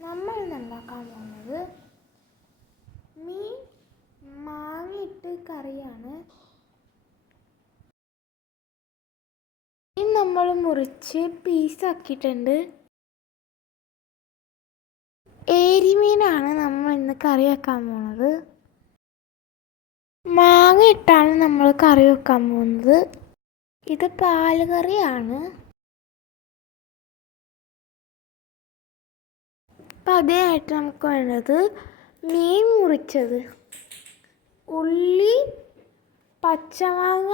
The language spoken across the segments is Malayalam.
നമ്മൾ ഉണ്ടാക്കാൻ പോകുന്നത്? മീൻ മാങ്ങിട്ട് കറിയാണ്. മീൻ നമ്മൾ മുറിച്ച് പീസാക്കിയിട്ടുണ്ട് ഏരിമീനാണ് നമ്മൾ ഇന്ന് കറി വെക്കാൻ പോകുന്നത്. മാങ്ങ ഇട്ടാണ് നമ്മൾ കറി വെക്കാൻ പോകുന്നത്. ഇത് പാൽ കറിയാണ്. അപ്പം അതിനായിട്ട് നമുക്ക് വേണ്ടത് മീൻ മുറിച്ചത്. ഉള്ളി പച്ചമാങ്ങ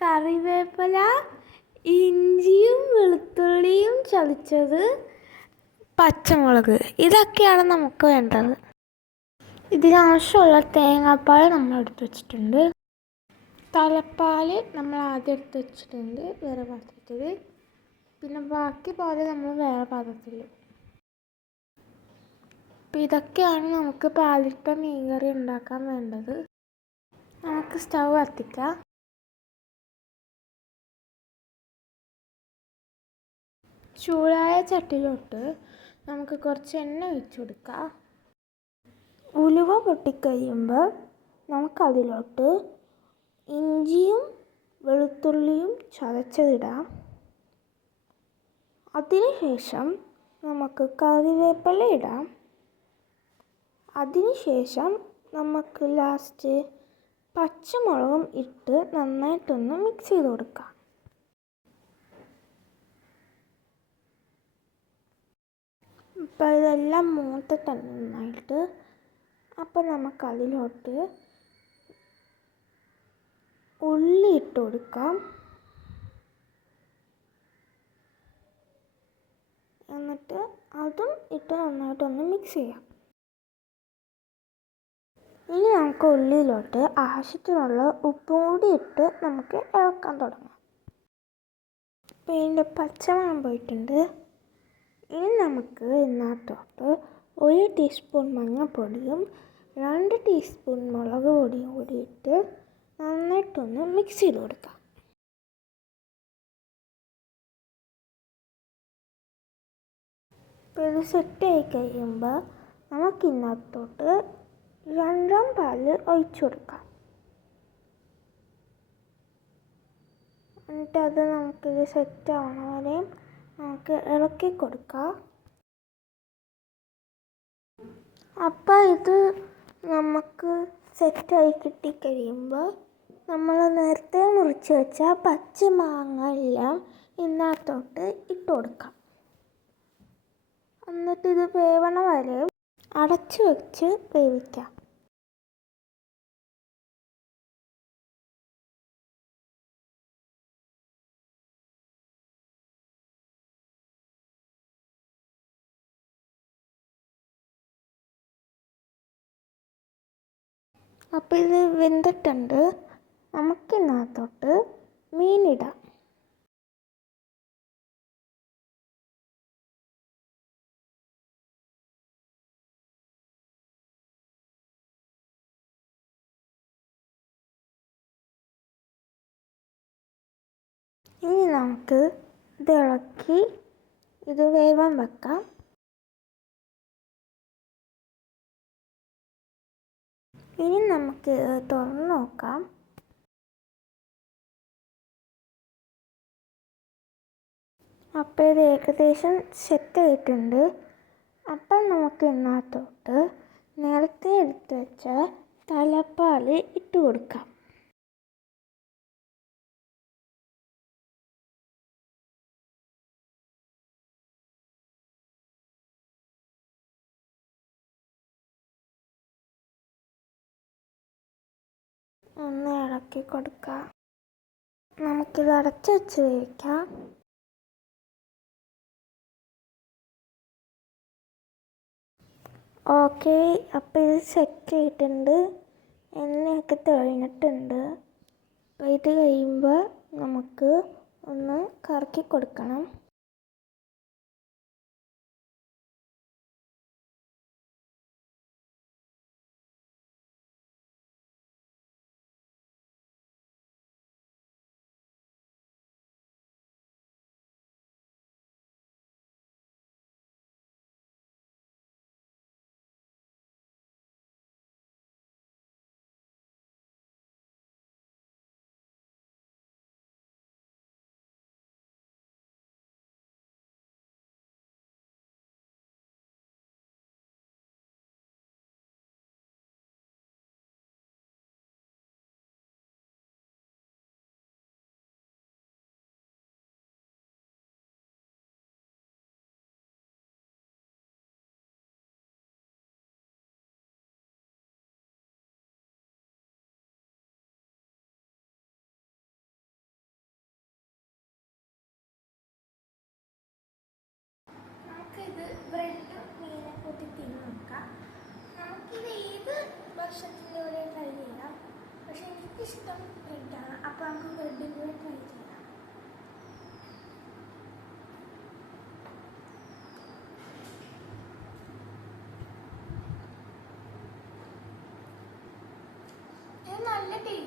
കറിവേപ്പില ഇഞ്ചിയും വെളുത്തുള്ളിയും ചതച്ചത് പച്ചമുളക്. ഇതൊക്കെയാണ് നമുക്ക് വേണ്ടത്. ഇതിനാവശ്യമുള്ള തേങ്ങാപ്പാൽ നമ്മൾ എടുത്ത് വെച്ചിട്ടുണ്ട്. തലപ്പാൽ നമ്മൾ ആദ്യം എടുത്ത് വെച്ചിട്ടുണ്ട് വേറെ പാത്രത്തിൽ. പിന്നെ ബാക്കി പാൽ നമ്മൾ വേറെ പാത്രത്തിൽ അപ്പം ഇതൊക്കെയാണ് നമുക്ക് പാലിട്ട മീൻകറി ഉണ്ടാക്കാൻ വേണ്ടത്. നമുക്ക് സ്റ്റൗ കത്തിക്കാം. ചൂടായ ചട്ടിയിലോട്ട് നമുക്ക് കുറച്ച് എണ്ണ ഒഴിച്ചു കൊടുക്കാം. ഉലുവ പൊട്ടിക്കഴിയുമ്പോൾ നമുക്കതിലോട്ട് ഇഞ്ചിയും വെളുത്തുള്ളിയും ചതച്ചതിടാം. അതിനുശേഷം നമുക്ക് കറിവേപ്പില ഇടാം. അതിനുശേഷം നമുക്ക് ലാസ്റ്റ് പച്ചമുളകും ഇട്ട് നന്നായിട്ടൊന്ന് മിക്സ് ചെയ്ത് കൊടുക്കാം. അപ്പം ഇതെല്ലാം മൂത്തിട്ടുണ്ട് നന്നായിട്ട് അപ്പം നമുക്ക് അതിലോട്ട് ഉള്ളി ഇട്ട് കൊടുക്കാം. എന്നിട്ട് അതും ഇട്ട് നന്നായിട്ടൊന്ന് മിക്സ് ചെയ്യാം. ഇനി നമുക്ക് ഉള്ളിയിലോട്ട് ആവശ്യത്തിനുള്ള ഉപ്പും കൂടി ഇട്ട് നമുക്ക് ഇളക്കാൻ തുടങ്ങാം. ഇതിന്റെ പച്ചമണം പോയിട്ടുണ്ട്. ഇനി നമുക്ക് ഇതിനകത്തോട്ട് ഒരു ടീസ്പൂൺ മഞ്ഞൾപ്പൊടിയും രണ്ട് ടീസ്പൂൺ മുളക് പൊടിയും കൂടി ഇട്ട് നന്നായിട്ടൊന്ന് മിക്സ് ചെയ്ത് കൊടുക്കാം. പിന്നെ ഇത് സെറ്റ് ആയി കഴിയുമ്പോൾ നമുക്കിന്നത്തോട്ട് രണ്ടാം പാൽ ഒഴിച്ചു കൊടുക്കാം. എന്നിട്ട് അത് നമുക്കിത് സെറ്റ് ആവണ വരെ നമുക്ക് ഇളക്കി കൊടുക്കാം. അപ്പം ഇത് നമുക്ക് സെറ്റായി കിട്ടിക്കഴിയുമ്പോൾ നമ്മൾ നേരത്തെ മുറിച്ച് വെച്ച പച്ചമാങ്ങ എല്ലാം ഇതിനകത്തോട്ട് ഇട്ട് കൊടുക്കാം. എന്നിട്ട് ഇത് വേവണ വരെ അടച്ചു വെച്ച് വേവിക്കാം. അപ്പോൾ ഇത് വെന്തിട്ടുണ്ട്. നമുക്കിതിനകത്തോട്ട് മീനിടാം. ഇനി നമുക്ക് ഇത് ഇളക്കി ഇത് വേവാൻ വെക്കാം. ഇനി നമുക്ക് തുറന്നു നോക്കാം. അപ്പോൾ ഇത് ഏകദേശം സെറ്റ് ആയിട്ടുണ്ട്. അപ്പം നമുക്ക് ഇതിനകത്തോട്ട് നേരത്തെ എടുത്ത് വെച്ച തലപ്പാൽ ഇട്ട് കൊടുക്കാം. ഒന്ന് ഇളക്കി കൊടുക്കാം. നമുക്കിത് അടച്ച് വെച്ച് വേവിക്കാം. ഓക്കെ അപ്പോൾ ഇത് സെറ്റ് ചെയ്തിട്ടുണ്ട്. എണ്ണയൊക്കെ തെളിഞ്ഞിട്ടുണ്ട്. അപ്പോൾ ഇത് കഴിയുമ്പോൾ നമുക്ക് ഒന്ന് കറക്കി കൊടുക്കണം. ബ്രെഡും മീനെ കൂട്ടി തിന്ന് നോക്കാം നമുക്കിത് ഏത് ഭക്ഷണത്തിന്റെ കൂടെ ട്രൈ ചെയ്യാം? പക്ഷെ എനിക്കിഷ്ടം ബ്രെഡാണ് അപ്പോൾ നമുക്ക് ബ്രെഡിന്റെ കൂടെ ട്രൈ ചെയ്യാം. നല്ല ടേസ്റ്റിയാണ്